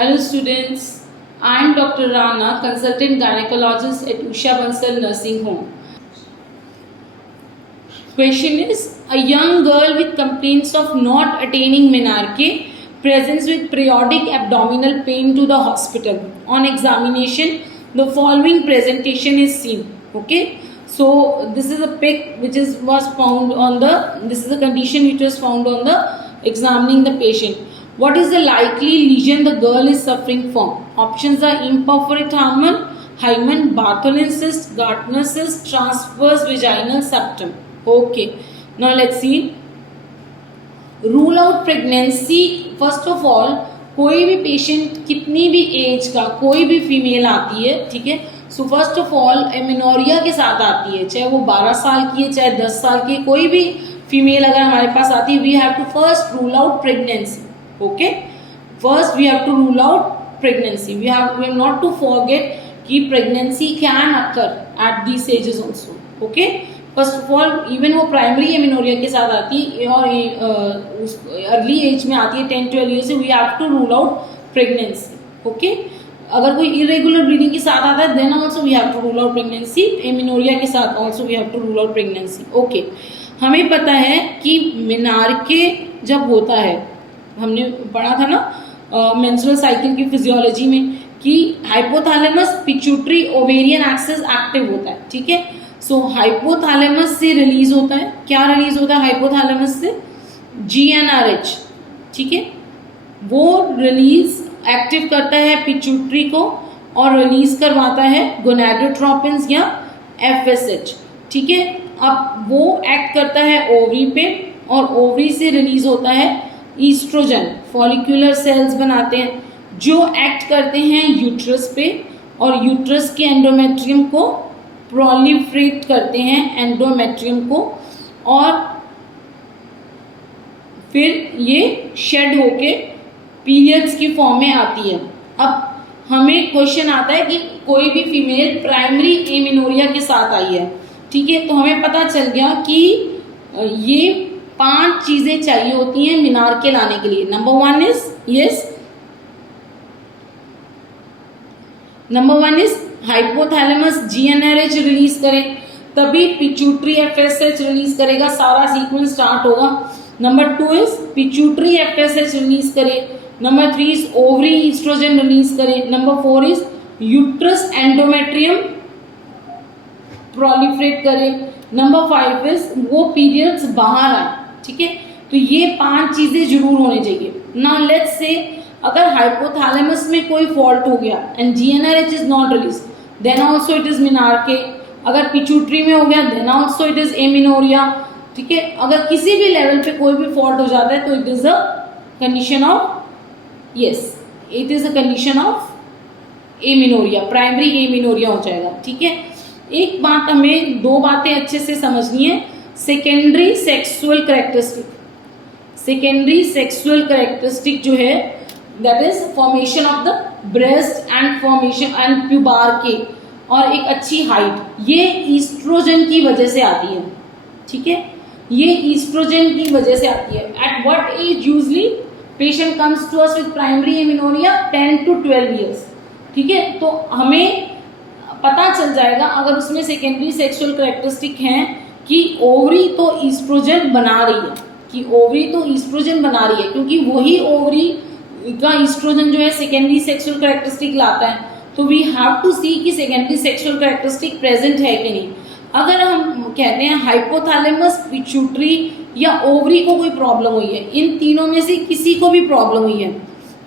Hello students, I am Dr. Rana, consultant gynecologist at Usha Bansal Nursing Home. Question is, a young girl with complaints of not attaining menarche presents with periodic abdominal pain to the hospital. On examination, the following presentation is seen. Okay, so this is a pic which was found on the, this is the condition which was found on the examining the patient. What is the likely lesion the girl is suffering from? Options are imperforate hymen, Bartholin cyst, Gartner cyst, transverse vaginal septum. Okay, now let's see. Rule out pregnancy. First of all, कोई भी patient कितनी भी as का, कोई भी female आती है, ठीक है, so first of all amenorrhoea के साथ आती है, चाहे वो 12 साल की है, चाहे 10 साल की, कोई भी फीमेल अगर हमारे पास आती है, we have to first rule out pregnancy. Okay, first we have to rule out pregnancy. We have not to forget कि pregnancy can occur at these ages also. Okay, first of all, even वो primary amenorrhea के साथ आती है और early age में आती है 10-12 years से, we have to rule out pregnancy. Okay, अगर कोई irregular bleeding के साथ आता है, then also we have to rule out pregnancy. Amenorrhea के साथ also we have to rule out pregnancy. Okay, हमें पता है कि मेनार्के जब होता है, हमने पढ़ा था ना मेंस्ट्रुअल साइकिल की फिजियोलॉजी में कि hypothalamus pituitary ovarian axis active होता है, ठीक है. सो हाइपोथैलेमस से रिलीज होता है, क्या रिलीज होता है हाइपोथैलेमस से? GnRH, ठीक है, वो रिलीज एक्टिव करता है पिट्यूटरी को और रिलीज करवाता है गोनाडोट्रोपिन्स या FSH, ठीक है. अब वो एक्ट करता है ओवरी पे और ओवरी से रिलीज होता है ईस्ट्रोजन, फॉलिकुलर सेल्स बनाते हैं जो एक्ट करते हैं यूट्रस पे और यूट्रस के एंडोमेट्रियम को प्रोलिफरेट करते हैं, एंडोमेट्रियम को, और फिर ये शेड होके पीरियड्स की फॉर्म में आती है. अब हमें क्वेश्चन आता है कि कोई भी फीमेल प्राइमरी एमिनोरिया के साथ आई है, ठीक है, तो हमें पता चल गया कि ये 5 चीजें चाहिए होती हैं मेनार्के लाने के लिए. Number 1 is yes, number 1 is hypothalamus GnRH release करे, तभी पिट्यूटरी FSH रिलीज करेगा, सारा सीक्वेंस स्टार्ट होगा. Number 2 is pituitary FSH release करे. Number 3 is ovary oestrogen release करे. Number 4 is uterus endometrium proliferate करे. नंबर 5 इज वो पीरियड्स बाहर आए, ठीक है. तो ये 5 चीजें जरूर होनी चाहिए. नाउ लेट्स से अगर हाइपोथैलेमस में कोई फॉल्ट हो गया and GnRH is not release, then also it is menarche. अगर पिट्यूटरी में हो गया, then also it is amenorrhoea, ठीक है. अगर किसी भी लेवल पे कोई भी फॉल्ट हो जाता है तो it is a condition of, yes, it is a condition of amenorrhoea, primary amenorrhoea हो जाएगा, ठीक है. एक बात हमें, 2 बातें अच्छे से समझनी है. Secondary sexual characteristic, secondary sexual characteristic जो है, that is formation of the breast and formation and pubarche और एक अच्छी हाइट, ये ईस्ट्रोजन की वजह से आती है, ठीक है, ये ईस्ट्रोजन की वजह से आती है. At what age usually patient comes to us with primary amenorrhoea? 10 to 12 years, ठीक है. तो हमें पता चल जाएगा अगर उसमें सेकेंडरी सेक्सुअल कैरेक्टरिस्टिक हैं कि ओवरी तो ईस्ट्रोजन बना रही है, कि ओवरी तो ईस्ट्रोजन बना रही है, क्योंकि वही ओवरी का ईस्ट्रोजन जो है सेकेंडरी सेक्सुअल कैरेक्टरिस्टिक लाता है. तो वी हैव टू सी कि सेकेंडरी सेक्सुअल कैरेक्टरिस्टिक प्रेजेंट है कि नहीं. अगर हम कहते हैं हाइपोथैलेमस, पिट्यूटरी या ओवरी को कोई प्रॉब्लम हुई है, इन तीनों में से किसी को भी प्रॉब्लम हुई है,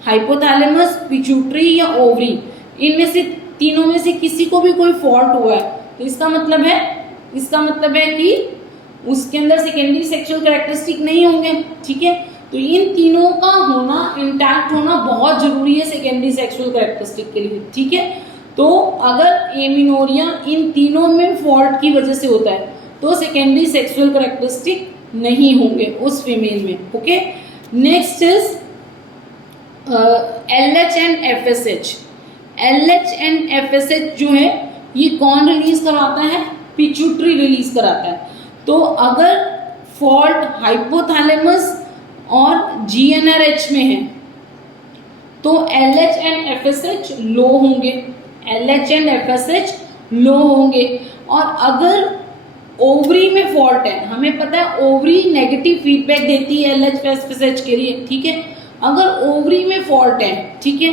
हाइपोथैलेमस, पिट्यूटरी या ओवरी, इनमें से तीनों में से किसी को भी कोई फॉल्ट हुआ है, तो इसका मतलब है कि उसके अंदर सेकेंडरी सेक्सुअल कैरेक्टरिस्टिक नहीं होंगे, ठीक है. तो इन तीनों का होना, इंटैक्ट होना बहुत जरूरी है सेकेंडरी सेक्सुअल कैरेक्टरिस्टिक के लिए, ठीक है. तो अगर एमिनोरिया इन तीनों में फॉल्ट की वजह से होता है तो सेकेंडरी सेक्सुअल कैरेक्टरिस्टिक नहीं होंगे उस फीमेल में. Okay, next is LH and FSH. LH and FSH जो है ये कौन रिलीज कराता है? पिट्यूटरी रिलीज कराता है. तो अगर फॉल्ट हाइपोथैलेमस और GnRH में है तो LH एंड FSH लो होंगे, LH एंड FSH लो होंगे। और अगर ओवरी में फॉल्ट है, हमें पता है ओवरी नेगेटिव फीडबैक देती है LH FSH के लिए, ठीक है। अगर ओवरी में फॉल्ट है, ठीक है,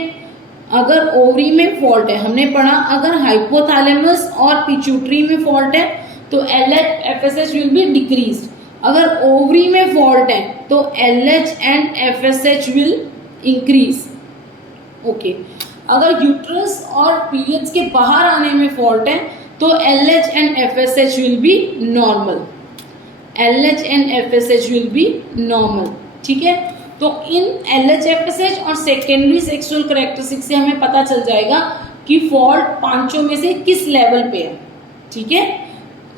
अगर ओवरी में फॉल्ट है, हमने पढ़ा अगर हाइपोथैलेमस और पिट्यूटरी में फॉल्ट है तो LH FSH will be decreased. अगर ओवरी में फॉल्ट है तो LH and FSH will increase. Okay, अगर यूट्रस और पीरियड्स के बाहर आने में फॉल्ट है तो LH and FSH will be normal, LH and FSH will be normal, ठीक है। तो इन LH FSH और सेकेंडरी सेक्सुअल कैरेक्टरिस्टिक से हमें पता चल जाएगा कि फॉल्ट पांचों में से किस लेवल पे है, ठीक है।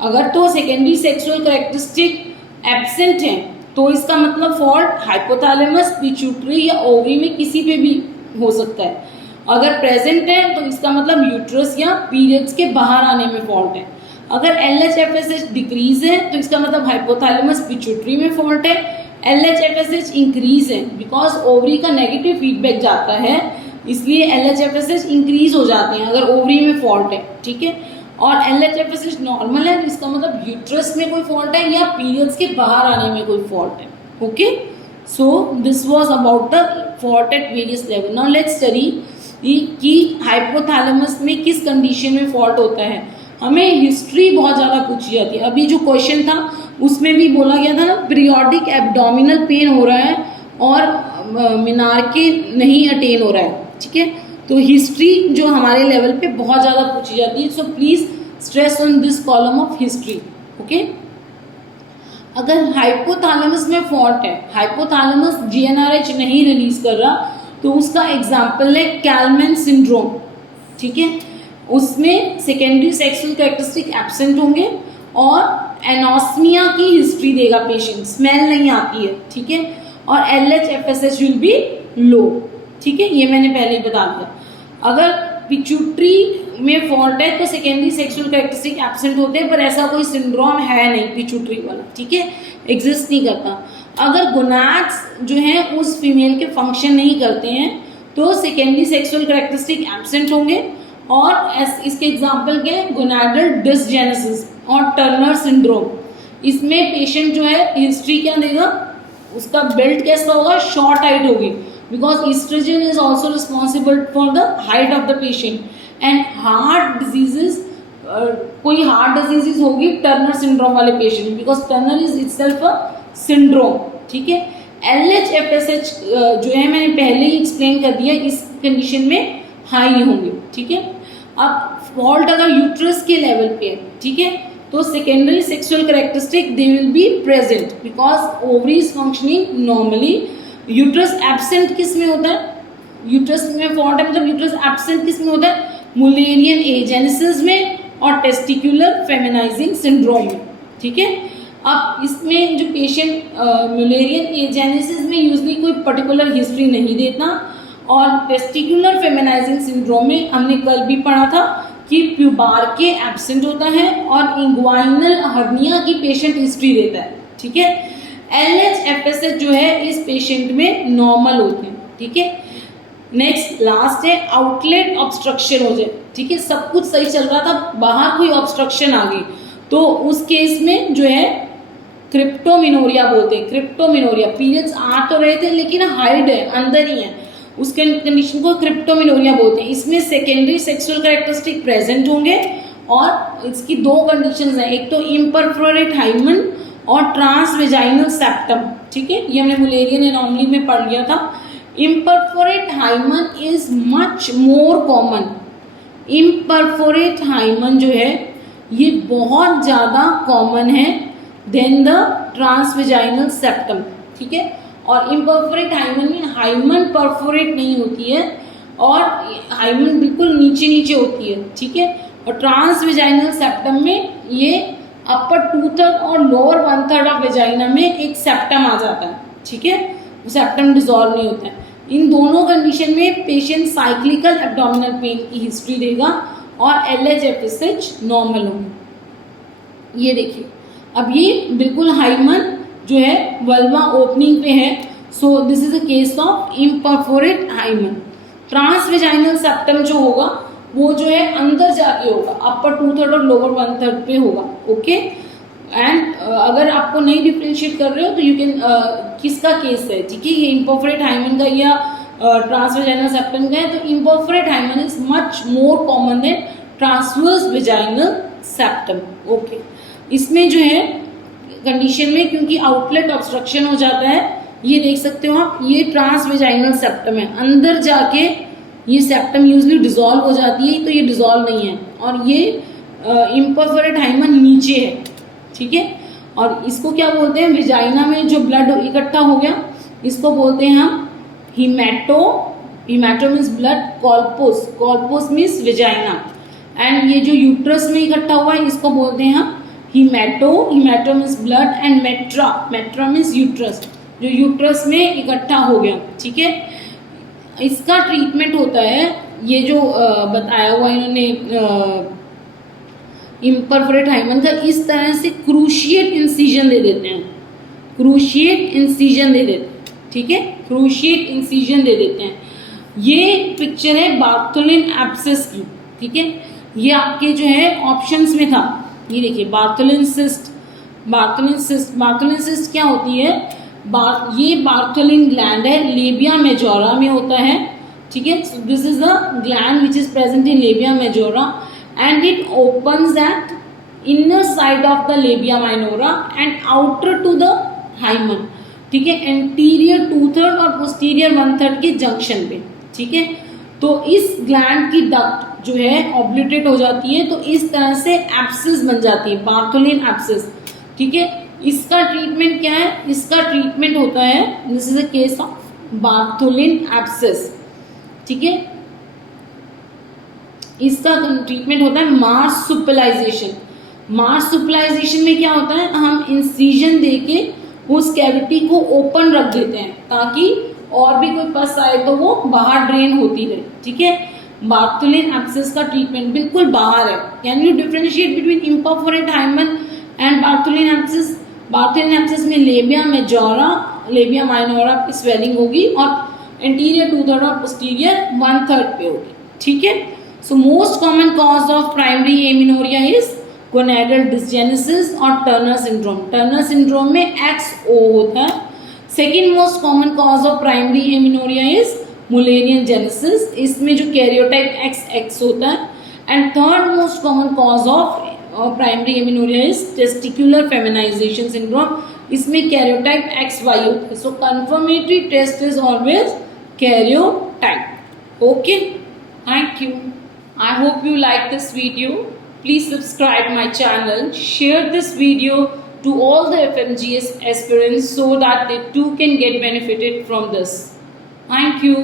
अगर तो सेकेंडरी सेक्सुअल कैरेक्टरिस्टिक एब्सेंट है तो इसका मतलब फॉल्ट हाइपोथैलेमस, पिट्यूटरी या ओवरी में किसी पे भी हो सकता है। अगर प्रेजेंट है तो इसका मतलब यूट्रस या पीरियड्स के बाहर आने में फॉल्ट है। अगर LH FSH डिक्रीज है तो इसका मतलब हाइपोथैलेमस, पिट्यूटरी में फॉल्ट है। LH FSH इंक्रीज है बिकॉज ओवरी का नेगेटिव फीडबैक जाता है, इसलिए LH FSH इंक्रीज हो जाते हैं अगर ओवरी में फॉल्ट है, ठीक है। और LH FSH नॉर्मल है, इसका मतलब यूट्रस में कोई फॉल्ट है या पीरियड्स के बाहर आने में कोई फॉल्ट है। Okay, so this was about the fault at various level. Now let's study कि हाइपोथैलेमस में किस कंडीशन में फॉल्ट होता है। हमें हिस्ट्री बहुत ज़्यादा पूछी जाती है। अभी जो क्वेश्चन था उसमें भी बोला गया था ना, पीरियोडिक एब्डोमिनल पेन हो रहा है और मेनार्के नहीं अटेन हो रहा है, ठीक है। तो हिस्ट्री जो हमारे लेवल पे बहुत ज़्यादा पूछी जाती है, so please stress on this column of history. Okay, अगर हाइपोथैलेमस में फॉल्ट है, हाइपोथैलेमस GnRH नहीं रिलीज कर रहा, तो उसका एग्जाम्पल है कैलमैन सिंड्रोम, ठीक है। उसमें सेकेंडरी सेक्सुअल कैरेक्टरिस्टिक एब्सेंट होंगे और एनोस्मिया की हिस्ट्री देगा पेशेंट, स्मेल नहीं आती है, ठीक है। और LH FSH विल बी लो, ठीक है, ये मैंने पहले ही बता दिया। अगर पिट्यूटरी में फॉल्ट है तो सेकेंडरी सेक्सुअल कैरेक्टरिस्टिक एब्सेंट होते हैं, पर ऐसा कोई सिंड्रोम है नहीं पिट्यूटरी वाला, ठीक है, एग्जिस्ट नहीं करता। अगर गोनाड्स जो हैं उस फीमेल के फंक्शन नहीं करते हैं तो सेकेंडरी सेक्सुअल कैरेक्टरिस्टिक एब्सेंट होंगे। और इसके एग्जाम्पल क्या है, गोनाडल डिसजेनेसिस और टर्नर सिंड्रोम। इसमें पेशेंट जो है हिस्ट्री क्या देगा, उसका बेल्ट कैसा होगा, शॉर्ट हाइट होगी, because oestrogen is also responsible for the height of the patient. And heart diseases, कोई हार्ट डिजीजेस होगी टर्नर सिंड्रोम वाले patient, because Turner is itself a syndrome, ठीक है। LH FSH जो है मैंने पहले ही एक्सप्लेन कर दिया, इस कंडीशन में हाई होंगे, ठीक है। अब फॉल्ट अगर यूट्रस के लेवल पे है, ठीक है, तो secondary sexual characteristic they will be present because ovary is functioning normally. Uterus absent किस में होता है, यूट्रस में फॉल्ट है मतलब यूट्रस एब्सेंट किस में होता है, मुलेरियन एजेनेसिस में और टेस्टिकुलर फेमिनाइजिंग सिंड्रोम में, ठीक है। अब इसमें जो पेशेंट मुलेरियन एजेनेसिस में यूजली कोई पर्टिकुलर हिस्ट्री नहीं देता, और टेस्टिकुलर फेमिनाइजिंग सिंड्रोम में हमने कल भी पढ़ा था कि प्यूबार्के एब्सेंट होता है और इंग्वाइनल हर्निया की पेशेंट हिस्ट्री देता है, ठीक है। LH FSH जो है इस पेशेंट में नॉर्मल होते हैं, ठीक है। नेक्स्ट लास्ट है आउटलेट ऑब्स्ट्रक्शन हो जाए, ठीक है, सब कुछ सही चल रहा था, बाहर कोई ऑब्स्ट्रक्शन आ गई तो उस केस में जो है क्रिप्टोमिनोरिया बोलते हैं। क्रिप्टोमिनोरिया, पीरियड्स आ तो रहे थे लेकिन हाइड है, अंदर ही है, उस कंडीशन को क्रिप्टोमिनोरिया बोलते हैं। इसमें सेकेंडरी सेक्सुअल कैरेक्टरिस्टिक प्रेजेंट होंगे और इसकी दो कंडीशंस हैं, एक तो इम्परफोरेट हाइमन और ट्रांसवेजाइनल सेप्टम, ठीक है, ये हमने मुलेरियन एनोमली में पढ़ लिया था। Imperforate hymen is much more common, imperforate hymen जो है ये बहुत ज़्यादा कॉमन है देन द ट्रांसवेजाइनल सेप्टम, ठीक है। और इम्परफोरेट हाइमन में हाइमन परफोरेट नहीं होती है और हाइमन बिल्कुल नीचे नीचे होती है, ठीक है। और ट्रांसवेजाइनल सेप्टम में ये अपर 2/3 और लोअर 1/3 ऑफ वेजाइना में एक सेप्टम आ जाता है, ठीक है, वो सेप्टम डिसॉल्व नहीं होता है। इन दोनों कंडीशन में पेशेंट साइक्लिकल एब्डोमिनल पेन की हिस्ट्री देगा और LH FSH नॉर्मल होंगे। ये देखिए, अब ये बिल्कुल हाइमन जो है वल्वा ओपनिंग पे है, so this is a case of imperforate hymen. Transvaginal septum जो होगा वो जो है अंदर जाके होगा, अपर 2/3 और लोअर 1/3 पे होगा। ओके, एंड अगर आपको नहीं डिफ्रेंशिएट कर रहे हो तो यू कैन किसका केस है, ठीक है, ये इम्परफोरेट हाइमन का या ट्रांसवेजाइनल सेप्टम का है, तो imperforate hymen is much more common than transverse vaginal septum. Okay, इसमें जो है कंडीशन में क्योंकि आउटलेट ऑब्स्ट्रक्शन हो जाता है, ये देख सकते हो आप, ये ट्रांसवेजाइनल सेप्टम है, अंदर जाके ये सेप्टम यूजली डिसॉल्व हो जाती है, तो ये डिसॉल्व नहीं है, और ये इम्परफोरेट हाइमन नीचे है, ठीक है। और इसको क्या बोलते हैं, वेजाइना में जो ब्लड इकट्ठा हो गया इसको बोलते हैं हम haemato means blood, colpos means vagina, and ये जो यूट्रस में इकट्ठा हुआ है इसको बोलते हैं हम haemato means blood, and metra means uterus, जो यूट्रस में इकट्ठा हो गया, ठीक है। इसका ट्रीटमेंट होता है, ये जो बताया हुआ इन्होंने इम्परफोरेट हाइमन का, इस तरह से क्रूशिएट इंसिजन दे देते हैं, ठीक है, क्रूशिएट इंसिजन दे देते हैं। ये पिक्चर है बार्थोलिन एब्सेस की, ठीक है, ये आपके जो है ऑप्शंस में था, ये देखिए बार्थोलिन सिस्ट क्या होती है, ये बार्थोलिन ग्लैंड है, लेबिया मेजोरा में होता है, ठीक है। This is the gland which is present in labia majora and it opens at inner side of the labia minora and outer to the hymen, ठीक है, एंटीरियर 2/3 और पोस्टीरियर 1/3 के जंक्शन पे, ठीक है। तो इस ग्लैंड की डक्ट जो है ऑब्लिटेट हो जाती है, तो इस तरह से एब्सिस बन जाती है, बार्थोलिन एब्सिस, ठीक है। इसका ट्रीटमेंट क्या है, इसका ट्रीटमेंट होता है, this is a case of Bartholin abscess, ठीक है। इसका ट्रीटमेंट होता है मार्सुपिलाइजेशन में क्या होता है, हम इंसिजन देके उस कैविटी को ओपन रख देते हैं ताकि और भी कोई पस आए तो वो बाहर ड्रेन होती रहे, ठीक है। बार्थोलिन एब्सिस का ट्रीटमेंट बिल्कुल बाहर है। Can you differentiate between imperforate hymen and Bartholin abscess? Bartholin abscess में लेबिया मेजोरा, लेबिया माइनोरा की स्वेलिंग होगी और एंटीरियर 2/3 और पोस्टीरियर 1/3 पे होगी, ठीक है। So most common cause of primary amenorrhoea is gonadal dysgenesis और टर्नर सिंड्रोम में XO होता है। Second most common cause of primary amenorrhoea is Mullerian genesis, इसमें जो कैरियोटाइप XX होता है। And third most common cause of primary amenorrhoea is testicular feminisation syndrome, इसमें karyotype XY होता है। So confirmatory test is always karyotype. Okay, thank you. I hope you like this video. Please subscribe my channel, share this video to all the FMGS aspirants so that they too can get benefited from this. Thank you.